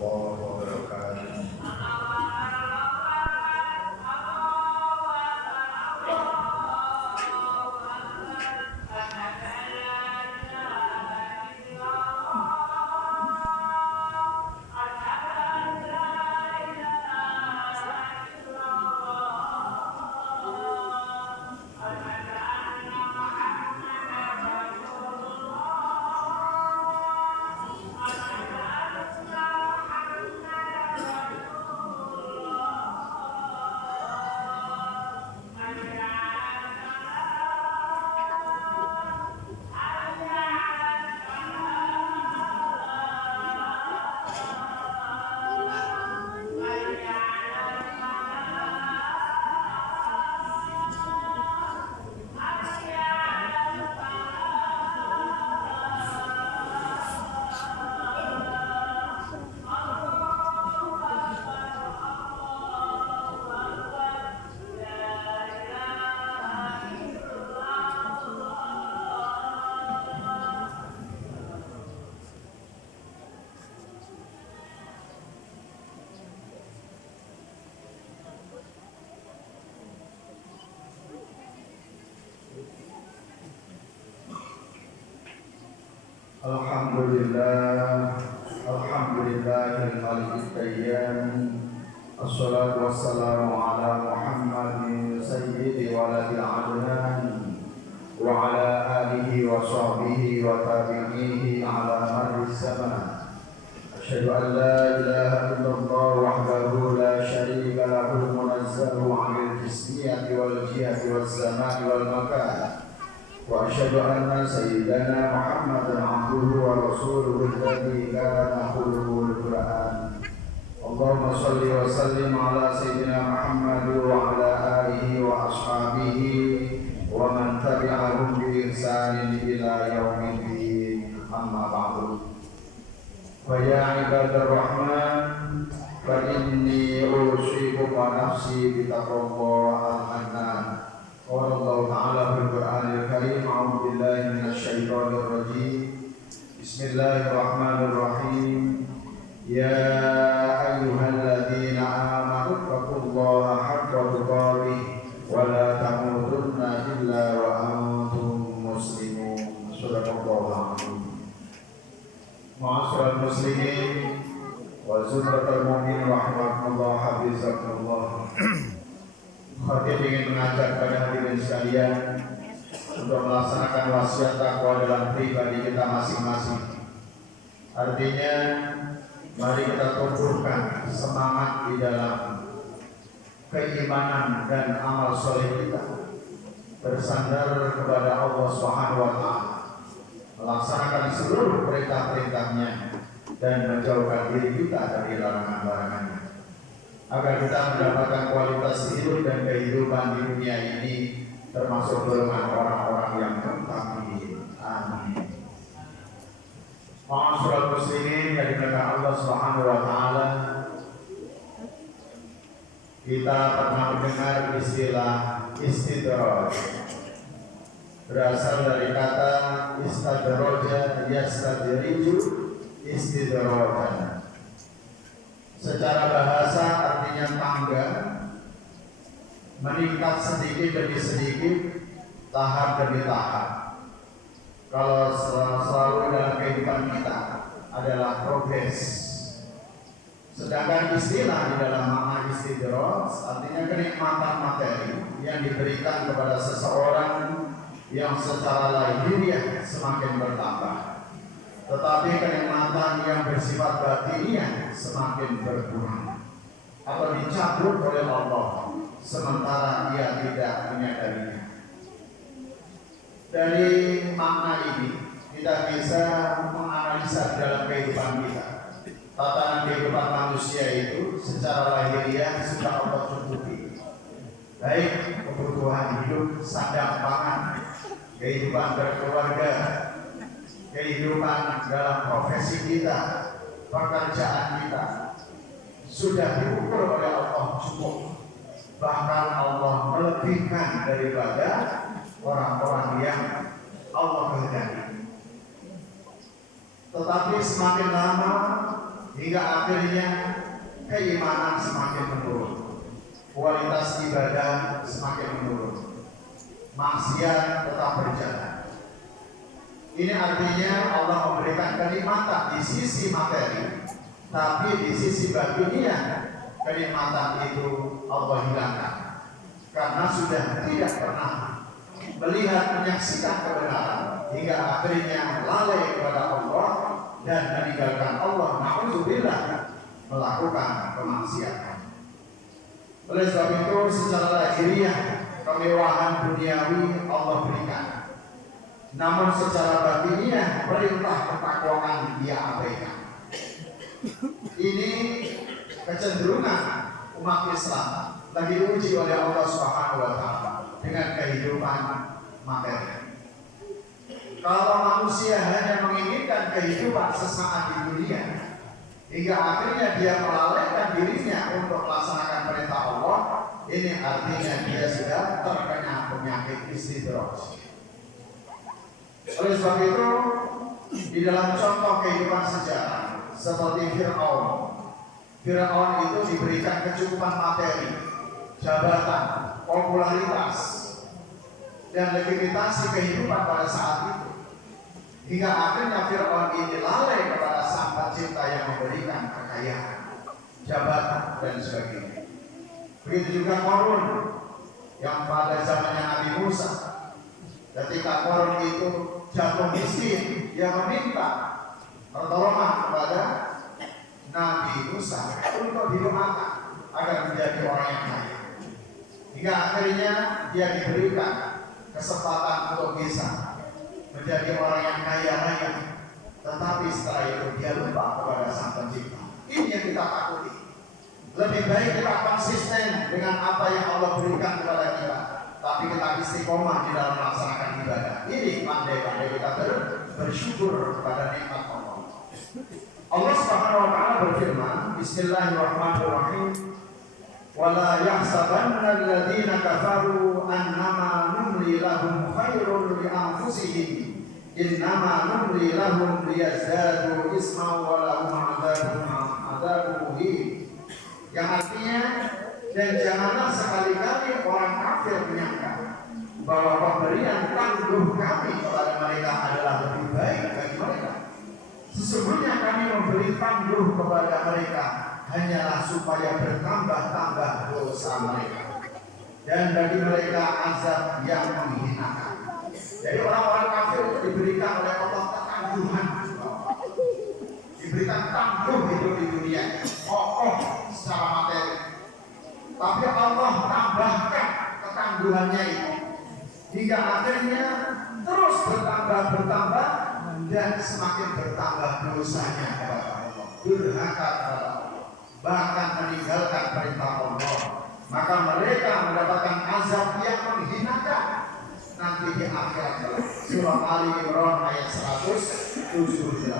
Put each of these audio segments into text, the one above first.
warahmatullahi wabarakatuh. Alhamdulillahil malikiz qayyam. Assalatu wassalamu ala Muhammadin sayyidi waladil adnan wa ala alihi wa sahbihi wa tabi'ihi ala marris zaman. Asyhadu an la ilaha illallah wahdahu la syarika lahu munazzahu 'anil jismiyati wal jihati was zamani wal makan. Wa asyhadu anna sayyidana Muhammadan abduhu wa rasuluhu alladzi kana khuluquhul Qur'an. Allahumma shalli wa sallim ala sayyidina Muhammad wa ala alihi wa ashabihi wa man tabi'ahum bi ihsanin ila yaumiddin. Amma ba'du. Fa ya ibadar rahman fa inni usikum wa nafsi bi taqwa al-mannan. Qala Allah Ta'ala fil Qur'anil Karim, a'udzu billahi minasyaitonir rajim. Bismillahirrahmanirrahim. Ya ayyuhalladzina amanu taqullaha haqqa tuqatih wa la tamutunna illa wa antum muslimun. Shadaqallahul azim. Ma'asyiral muslimin wa zumratul mu'minin rahimakumullah hafizakumullah. Khatib ingin mengajak pada hadirin sekalian untuk melaksanakan wasiat takwa dalam pribadi kita masing-masing. Artinya, mari kita tumbuhkan semangat di dalam keimanan dan amal soleh kita, bersandar kepada Allah Subhanahu wa Ta'ala, melaksanakan seluruh perintah-perintahnya dan menjauhkan diri kita dari larangan-larangannya, agar kita mendapatkan kualitas hidup dan kehidupan di dunia ini, termasuk golongan orang-orang yang mutakin. Amin. Ma'asyiral muslimin yang dimuliakan Allah Subhanahu wa Ta'ala, kita pernah mendengar istilah istidraj. Berasal dari kata istadraja yastadriju istidrajan. Secara bahasa artinya tangga, meningkat sedikit demi sedikit, tahap demi tahap. Kalau selalu dalam kehidupan kita adalah progres. Sedangkan istilah di dalam makna istidraj artinya kenikmatan materi yang diberikan kepada seseorang yang secara lahiriah semakin bertambah, tetapi kenikmatan yang bersifat batiniah semakin berkurang atau dicabut oleh Allah sementara ia tidak menyadarinya. Dari makna ini kita bisa menganalisa dalam kehidupan kita. Tatanan kehidupan manusia itu secara lahiriah sudah Allah cukupi, baik kebutuhan hidup, sandang pangan, kehidupan berkeluarga, kehidupan dalam profesi kita, pekerjaan kita, sudah diukur oleh Allah cukup. Bahkan Allah melebihkan daripada orang-orang yang Allah kehendaki. Tetapi semakin lama hingga akhirnya keimanan semakin menurun, kualitas ibadah semakin menurun, maksiat tetap berjalan. Ini artinya Allah memberikan kenikmatan di sisi materi, tapi di sisi batiniah kenikmatan itu Allah hilangkan karena sudah tidak pernah melihat menyaksikan kebenaran hingga akhirnya lalai kepada Allah dan meninggalkan Allah, na'udzubillah, melakukan kemaksiatan. Oleh sebab itu secara lahiriah kemewahan duniawi Allah berikan, namun secara batiniah perintah ketakwaan dia abaikan. Ini kecenderungan umat Islam lagi diuji oleh Allah Subhanahu wa taala dengan kehidupan materi. Kalau manusia hanya menginginkan kehidupan sesaat di dunia hingga akhirnya dia melalaikan dirinya untuk melaksanakan perintah Allah, ini artinya dia sudah terkena penyakit istidraj. Oleh sebab itu, di dalam contoh kehidupan sejarah seperti Fir'aun itu diberikan kecukupan materi, jabatan, popularitas, dan legitimasi kehidupan pada saat itu, hingga akhirnya Fir'aun ini lalai kepada Sang Pencipta yang memberikan kekayaan, jabatan, dan sebagainya. Begitu juga Qarun yang pada zamannya Nabi Musa, ketika Qarun itu jatuh miskin, dia meminta pertolongan kepada Nabi Musa untuk didoakan agar menjadi orang yang kaya, hingga akhirnya dia diberikan kesempatan untuk bisa menjadi orang yang kaya raya, tetapi setelah itu dia lupa kepada Sang Pencipta. Ini yang kita takuti. Lebih baik kita konsisten dengan apa yang Allah berikan kepada kita, tapi kita istiqomah di dalam melaksanakan ibadah. Ini pandai-pandai kita bersyukur kepada nikmat Allah. Allah Subhanahu wa taala berfirman, Bismillahirrahmanirrahim, wala yahsabanna alladziina kafaru annama numli lahum khairun li anfusihim innama numli lahum liyazdadu isman wa lahum adzabun muhin. Yang artinya, dan janganlah sekali-kali orang kafir menyangka bahwa pemberian tangguh kami kepada mereka adalah lebih baik bagi mereka. Sesungguhnya kami memberi tangguh kepada mereka hanyalah supaya bertambah-tambah dosa mereka, dan bagi mereka azab yang menghinakan. Jadi orang-orang kafir itu diberikan oleh Allah ketangguhan, diberikan tangguh hidup di dunia, kokoh secara materi. Tapi Allah tambahkan ketangguhannya itu hingga akhirnya terus bertambah dan semakin bertambah dosanya kepada Allah, durhaka kepada Allah, bahkan meninggalkan perintah Allah. Maka mereka mendapatkan azab yang menghinakan nanti di akhirat. Surah Ali Imran ayat 178.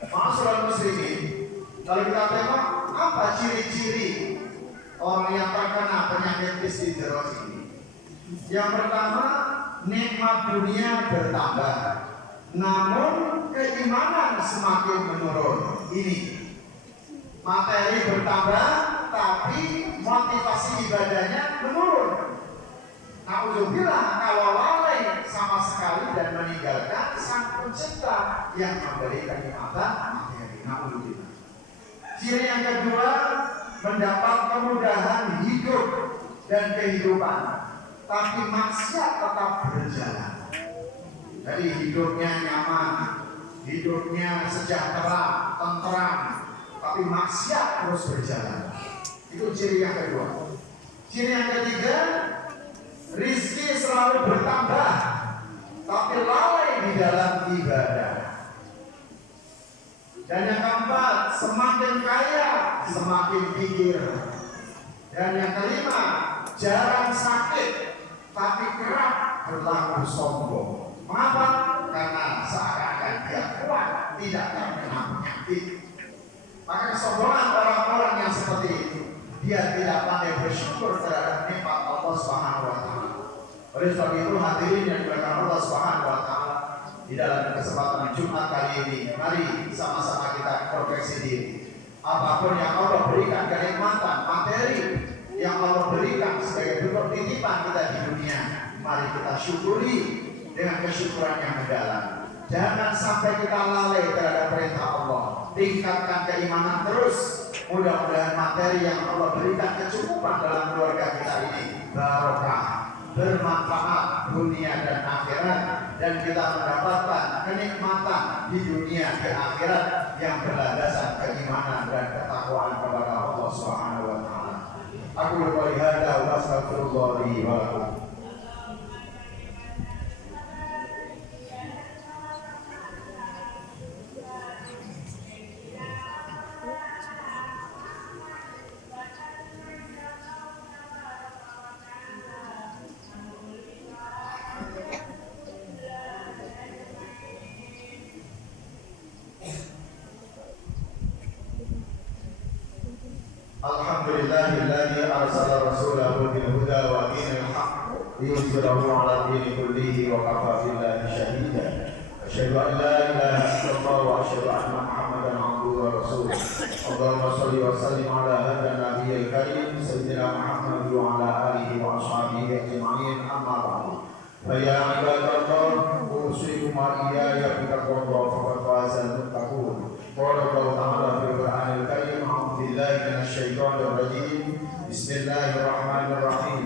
Ma'asyiral muslimin, kalau kita tengok apa ciri-ciri orang yang terkena penyakit istidraj ini? Yang pertama, nikmat dunia bertambah, namun keimanan semakin menurun. Ini materi bertambah, tapi motivasi ibadahnya menurun. Na'udzubillah, kalau lalai sama sekali dan meninggalkan Sang Pencipta yang memberi kenikmatan materi. Na'udzubillah. Ciri yang kedua, mendapat kemudahan hidup dan kehidupan, tapi maksiat tetap berjalan. Jadi hidupnya nyaman, hidupnya sejahtera, tentram, tapi maksiat terus berjalan. Itu ciri yang kedua. Ciri yang ketiga, rizki selalu bertambah, tapi lalai di dalam ibadah. Dan yang keempat, semakin kaya, semakin pikir. Dan yang kelima, jarang sakit, tapi kerap berlaku sombong. Mengapa? Karena seakan-akan dia kuat, tidak terkena penyakit. Maka kesombongan orang-orang yang seperti itu, dia tidak pandai bersyukur terhadap nikmat Allah Subhanahu wa taala. Oleh sebab itu hadirin yang dimuliakan Allah Subhanahu wa taala, di dalam kesempatan Jumat kali ini. Mari sama-sama kita introspeksi diri. Apapun yang Allah berikan kenikmatan materi yang Allah berikan sebagai bentuk titipan kita di dunia, mari kita syukuri dengan kesyukuran yang mendalam. Jangan sampai kita lalai terhadap perintah Allah. Tingkatkan keimanan terus. Mudah-mudahan materi yang Allah berikan kecukupan dalam keluarga kita ini barokah, bermanfaat dunia dan akhirat, dan kita mendapatkan kenikmatan di dunia dan akhirat yang berlandasan keimanan dan ketakwaan kepada Allah Subhanahu wa taala. Aku qouli hadza wa astaghfirullah li wa lakum. Alhamdulillahilladzi arsala rasulahu bil huda wa dinil haqq liyudhhirahu 'ala dini kullihi wa kafa billahi shahida. Asyhadu an la ilaha illallah wa asyhadu anna Muhammadan 'abduhu wa rasuluh. Allahumma shalli wa sallim 'ala hadzal nabiyil karim sayyidina Muhammad wa 'ala alihi wa ashabihi ajma'in, amma ba'du. Fa ya ibadallah, usikum wa iyaya bi taqwa faqad fazal muttaqun. Qala Allah ta'ala fil Qur'anil Karim, a'udzu billahi minasy syaithanir rajim. Bismillahirrahmanirrahim.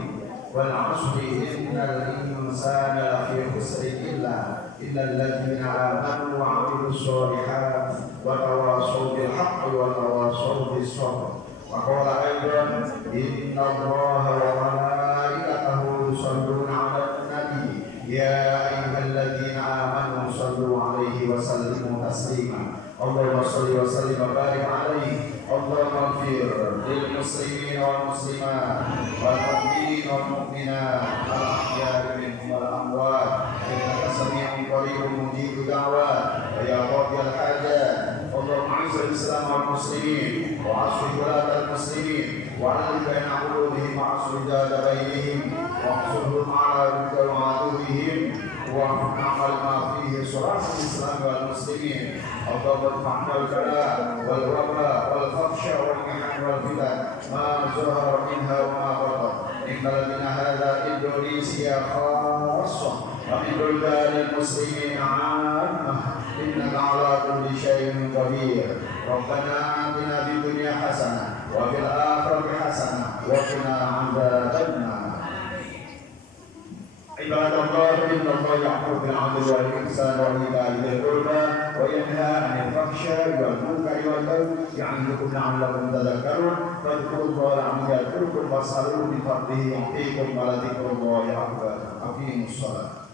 Wal 'ashri innal insana lafi khusrin illa alladziina aamanu wa 'amilus shalihaati wa tawashaw bil haqqi wa tawashaw bis sabr. Wa qala aidan innallaha wa malaikatahu yusholluna 'alan nabi ya ayyuhalladzina aamanu shallu 'alaihi wa sallimu taslima. Allahumma shalli wa sallim wa barik 'alaihi. Allahumma ighfir lil muslimin wal muslimat wal mu'minin wal mu'minat al ahya'i minhum wal amwat innaka sami'un qaribun mujibud da'wat wa ya qadiyal hajat. Allahumma izzil islam wal muslimin wa asli walatal muslimin wa alif baina qulubihim wa asli jada bainihim wa qsurhum 'ala ridha wa aduwwihim wa amal ma fihi surahul islam wal muslimin. Allahumma fa'al kala wal waba wal khafsha wal mihan wal fitan ma zahara minha wa ma batan min baladina hadha Indonesia khassah wa min buldanil muslimin 'ammah innaka 'ala kulli syai'in qadir. Rabbana atina fid dunya hasanah wa fil akhirati hasanah wa qina 'adzabannar. Ibadallah, innallaha ya'muru bil 'adli wal ihsani wa ita'i dzil qurba wa yanha 'anil fahsya'i wal munkari wal baghi ya'idukum la'allakum tadhakkarun. Fadhkurullaha 'azza yadhkurukum was'aluhu bi fadlihi yu'tikum wa la dzikrullahi akbar. Aqimus shalah.